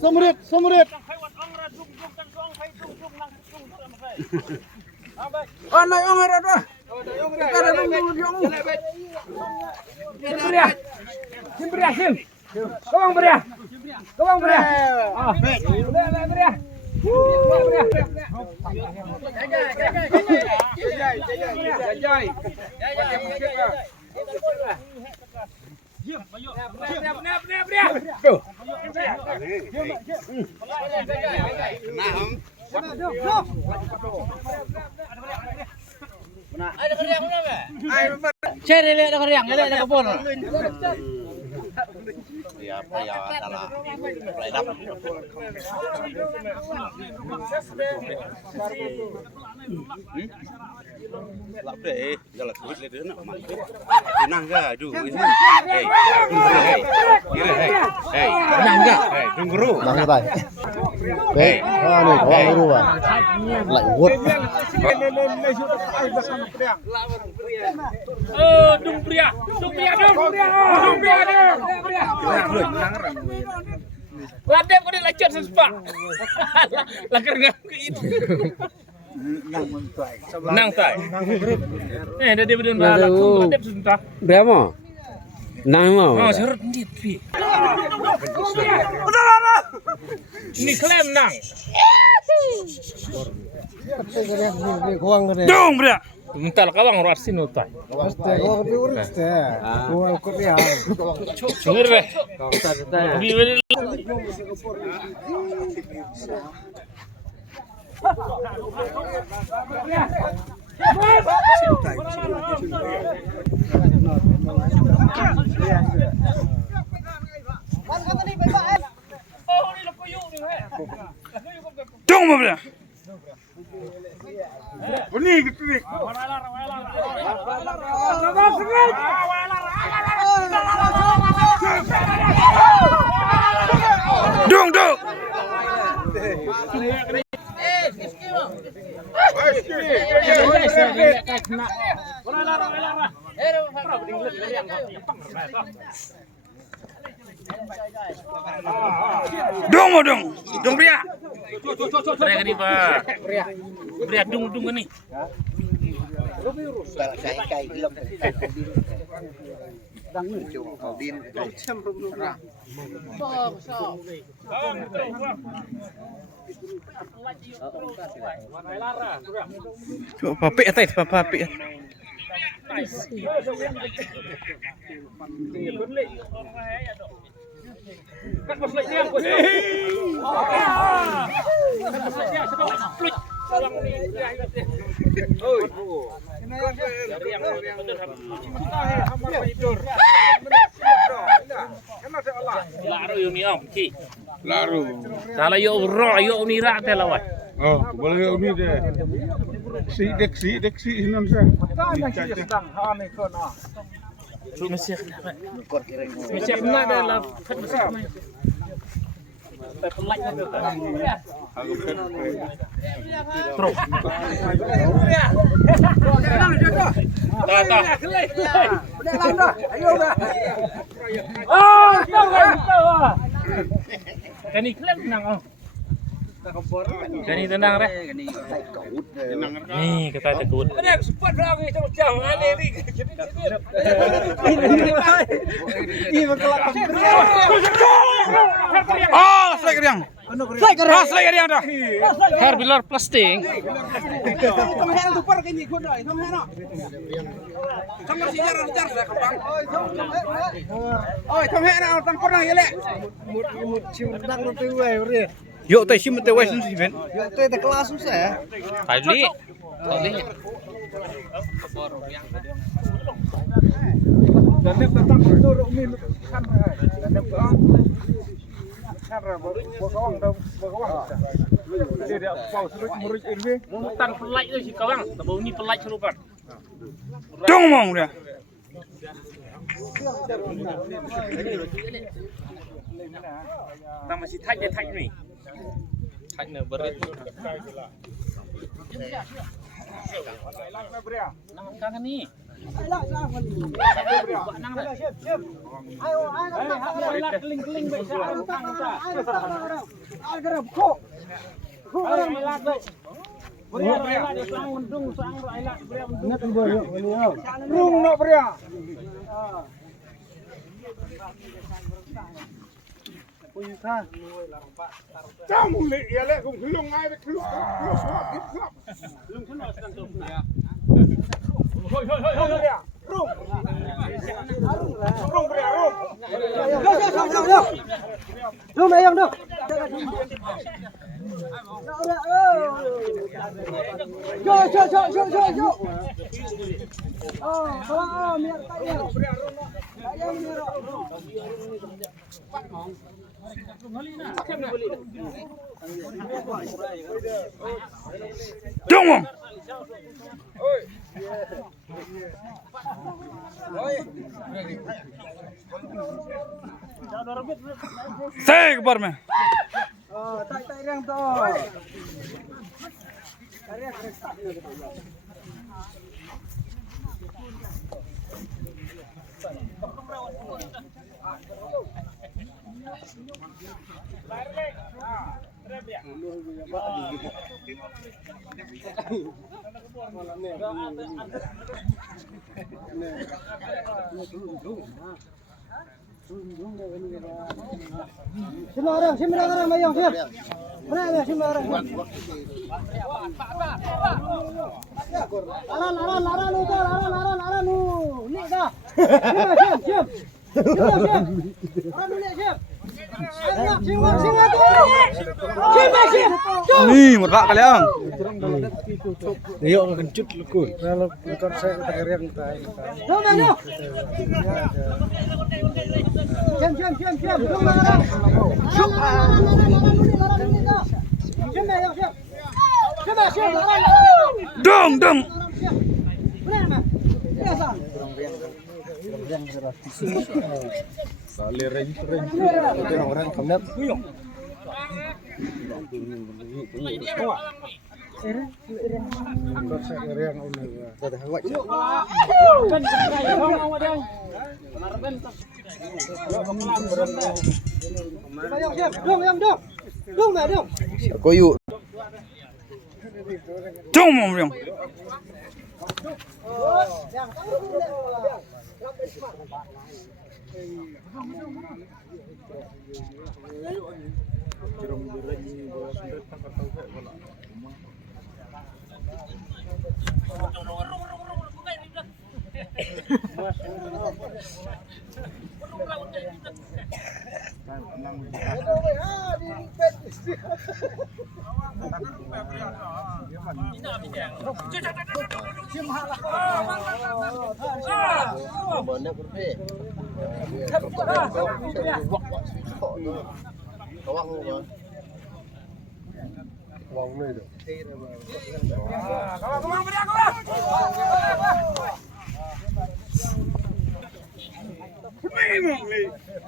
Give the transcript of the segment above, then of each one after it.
Sumrit, sumrit. Oh, naik ongor ada. Kita ada nunggu di ongor. Beriah. Beriah sim. Kawang beriah. Kawang beriah. Ah, beriah. Cari lihat ada yang lihat ada kebun. Ya, ya adalah peredap. Lap deh, jalan kuit le dia nak masuk. Tenang ke? Aduh, ini. Hei, tenang ke? Hei, tunggu. Nang tay. Hei, ni kawang guru ah. Lại vút. Dung pria. Ladep ko din lecet sa spa. Lakar nga itu. Nang tay. Dah dia bedun dah ladep sudah. Berapa? Nang mau. Oh, serut ndit pi. Ni klaim nang. Dong bra. Mental kawang rasin utai. Kawang diurus teh. Kawang kopiah. Cengir be. Bi Dong bra. Ini gitu nih. Dong. Dong pria. Pria ni ba? Pria dung ni. Papik atas papik. Kan bos lagi yang bos. Kan bos lagi sebab split. Orang ni oi. Dari yang betul hamar tidur. Laru yo ni om ki. Laru. Salah yo ro yo ni ra te lawat. Oh, boleh umi deh. Si hinan sa. Mesir na dalam kan mesir mai. Pelak tu. Terus. Tak. Jalan dah. Ayo dah. Oh, tahu. Kani klaim nang oh. Kani tenang reh. Ni kata tekut. Ada sempat orang ni jauh aneh ni. Ini berkelak. Oh, selai keriang. Selai keriang dah. Hair bilar plastik. Yuk, tak sih mesti wes sih ben. Yuk teh kelas susah ya. Tadi. Dan datang itu umi kan. Dan kan bawang dah bawang. Dia pau suruh murid ini. Tan pelak tu si kawang. Tabau ni pelak serupan. Dong mau dah. Ta masih thách ni. Thách ni berit. Nang kan ni. Rung nak beria. Trong lệ lệ cũng lung ai được lung Rung mày không được. Cho. Miệng tay nhiều. Trong không? Saya ke parme. Tay rang to. Semua orang mayang siap. Mana semua orang. Lara nu. Ni dah. Siap. Nih, mutlak kalian. Iyo kencut lekun. Kalau bukan saya terkeriang tay. Dong. Lereng orang kemet. Koyu. Dong mau yang.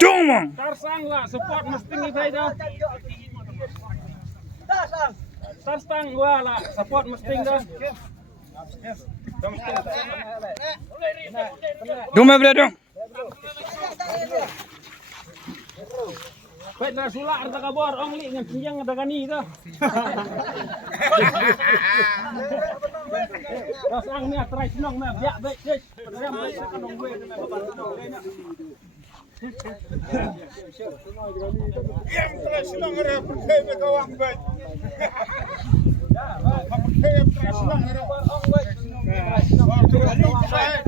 Dong. Tarsang lah, support mesti ni saya dah. Tarsang gua lah, support mesti dah. Dong mau beri dong. Baik dah sulak ada kabar, ong li dengan pinjang ada kani dah. Tarsang ni atrai senang mah, biak baik je. Padahal baik kan ong gue dengan bapak senang. Yang terus senang ada pergi ke kawang baik. Pergi terus senang ada kawang baik.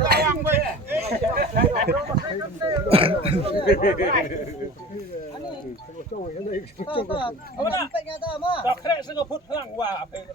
Kawang baik. Tak kena sengah put kelang wah apa yang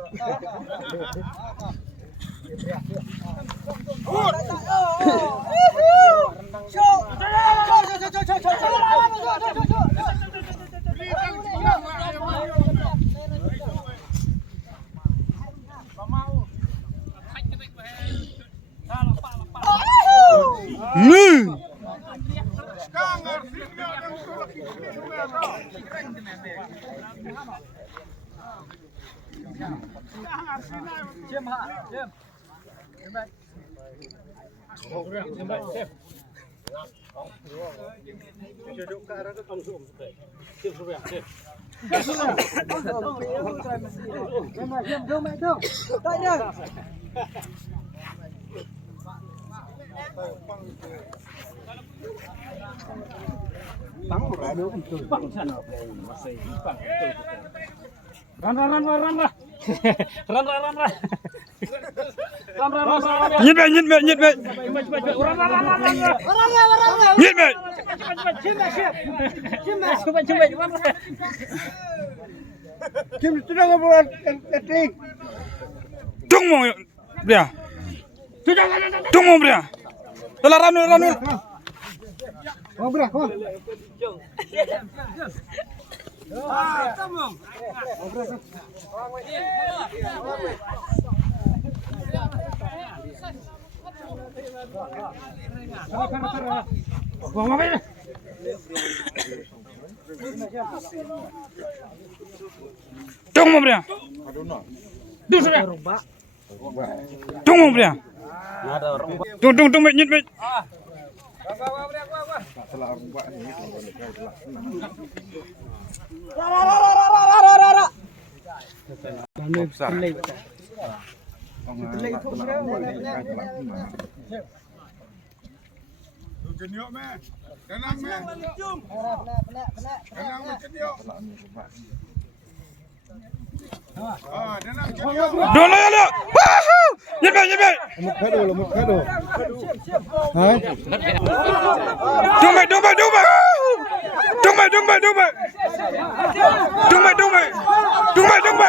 Nyit be. Nyit be. Tung mo bria. Tung mo bria. Tala ranu. Oh, bra, kom. Tung mo bria. Tung mo bria. Tung be nyit be. Dolo ya. Nyit be. Một khét đồ. Hả? Tung be.